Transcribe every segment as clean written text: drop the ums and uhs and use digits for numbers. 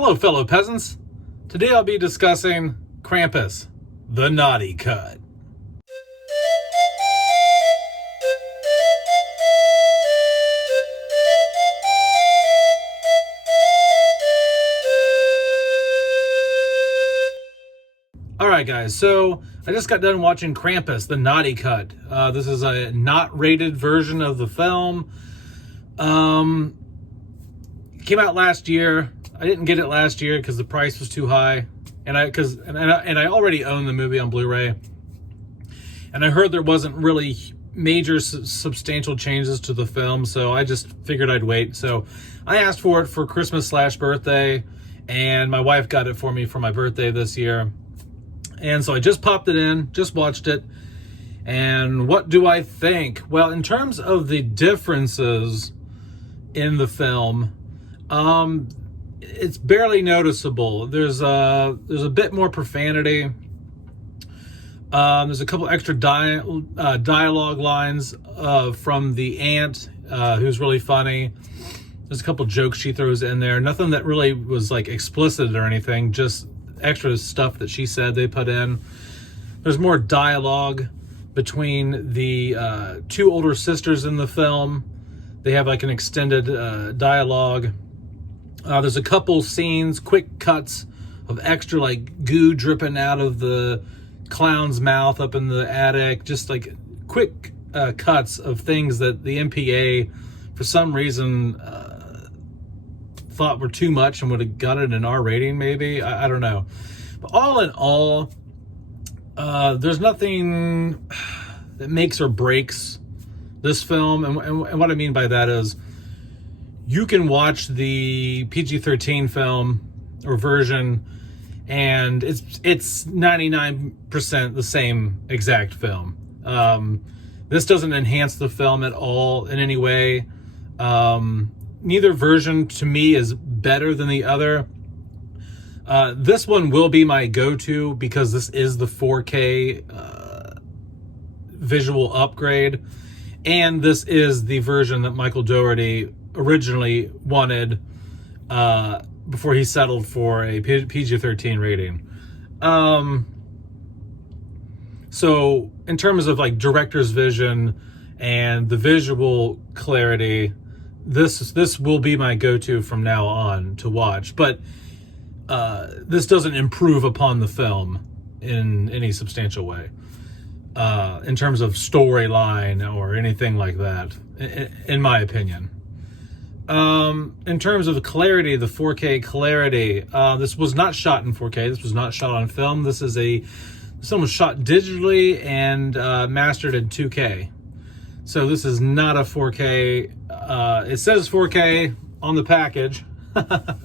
Hello, fellow peasants. Today I'll be discussing Krampus, the naughty cut. Alright guys, so I just got done watching Krampus, the naughty cut. This is a not rated version of the film. Came out last year. I didn't get it last year because the price was too high, and I already own the movie on Blu-ray, and I heard there wasn't really major substantial changes to the film, so I just figured I'd wait. So I asked for it for Christmas/birthday, and my wife got it for me for my birthday this year, and so I just popped it in, just watched it, and what do I think? Well, in terms of the differences in the film, it's barely noticeable. There's a bit more profanity. There's a couple extra dialogue lines from the aunt, who's really funny. There's a couple jokes she throws in there. Nothing that really was like explicit or anything, just extra stuff that she said they put in. There's more dialogue between the two older sisters in the film. They have like an extended dialogue. There's a couple scenes, quick cuts of extra like goo dripping out of the clown's mouth up in the attic. Just like quick cuts of things that the MPA, for some reason, thought were too much and would have got it an R rating maybe. I don't know. But all in all, there's nothing that makes or breaks this film. And what I mean by that is, you can watch the PG-13 film or version, and it's 99% the same exact film. This doesn't enhance the film at all in any way. Neither version to me is better than the other. This one will be my go-to because this is the 4K visual upgrade, and this is the version that Michael Dougherty originally wanted before he settled for a PG-13 rating. So in terms of like director's vision and the visual clarity, this will be my go-to from now on to watch. But this doesn't improve upon the film in any substantial way, in terms of storyline or anything like that, in my opinion. In terms of the clarity, the 4K clarity, this was not shot in 4K. This was not shot on film. This was shot digitally and mastered in 2K. So this is not a 4K. It says 4K on the package, but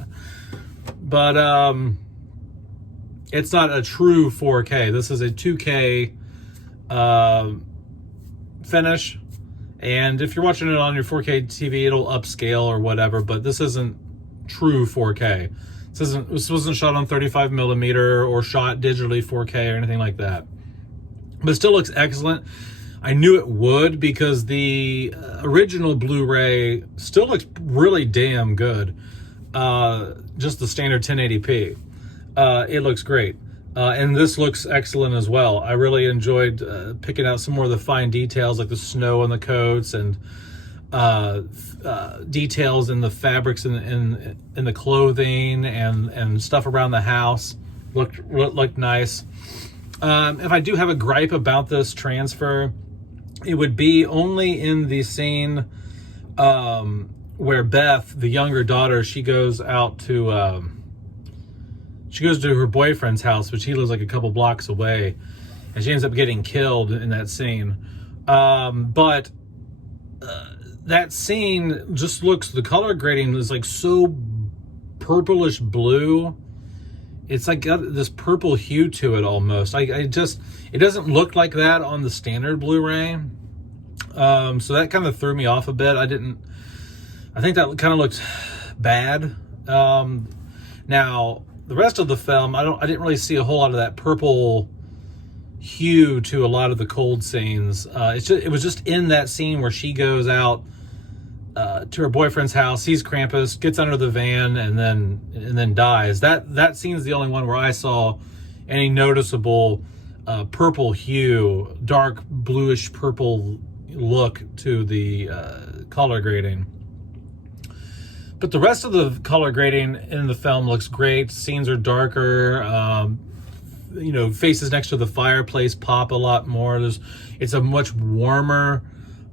it's not a true 4K. This is a 2K finish. And if you're watching it on your 4K TV, it'll upscale or whatever, but this isn't true 4K. This wasn't shot on 35 millimeter or shot digitally 4K or anything like that. But it still looks excellent. I knew it would because the original Blu-ray still looks really damn good. Just the standard 1080p. It looks great. And this looks excellent as well. I really enjoyed picking out some more of the fine details, like the snow on the coats and details in the fabrics in the clothing and stuff around the house. Looked nice. If I do have a gripe about this transfer, it would be only in the scene where Beth, the younger daughter, she goes to her boyfriend's house, which he lives like a couple blocks away, and she ends up getting killed in that scene. But that scene just looks, the color grading is like so purplish blue. It's like got this purple hue to it almost. It doesn't look like that on the standard Blu-ray. So that kind of threw me off a bit. I think that kind of looked bad. Now, the rest of the film, I didn't really see a whole lot of that purple hue to a lot of the cold scenes. It was just in that scene where she goes out to her boyfriend's house, sees Krampus, gets under the van, and then dies. That scene's the only one where I saw any noticeable purple hue, dark bluish purple look to the color grading. But the rest of the color grading in the film looks great. Scenes are darker. Faces next to the fireplace pop a lot more. It's a much warmer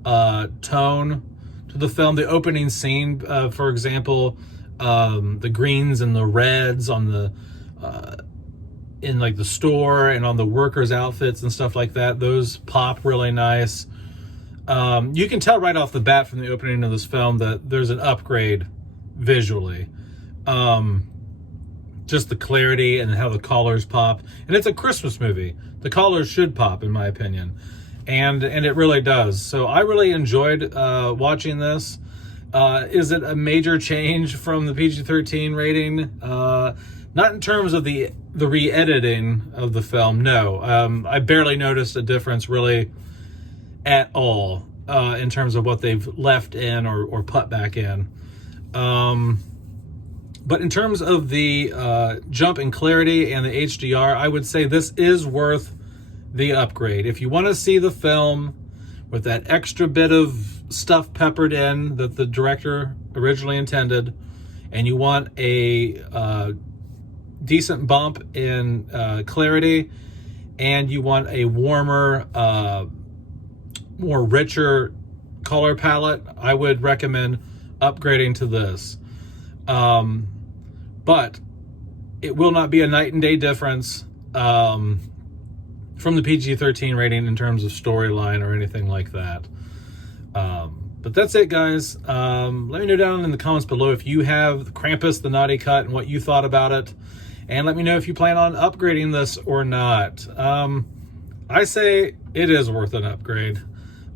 tone to the film. The opening scene, for example, the greens and the reds on the in like the store and on the workers' outfits and stuff like that, those pop really nice. You can tell right off the bat from the opening of this film that there's an upgrade visually. Just the clarity and how the colors pop. And it's a Christmas movie. The colors should pop, in my opinion. And it really does. So I really enjoyed watching this. Is it a major change from the PG-13 rating? Not in terms of the re-editing of the film, no. I barely noticed a difference really at all in terms of what they've left in or put back in. But in terms of the jump in clarity and the HDR, I would say this is worth the upgrade. If you want to see the film with that extra bit of stuff peppered in that the director originally intended, and you want a decent bump in clarity, and you want a warmer, more richer color palette, I would recommend upgrading to this. But it will not be a night and day difference from the PG-13 rating in terms of storyline or anything like that. But that's it, guys. Let me know down in the comments below if you have Krampus, the Naughty Cut, and what you thought about it. And let me know if you plan on upgrading this or not. I say it is worth an upgrade.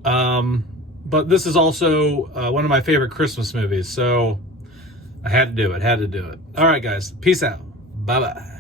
But this is also one of my favorite Christmas movies, so I had to do it. All right, guys. Peace out. Bye-bye.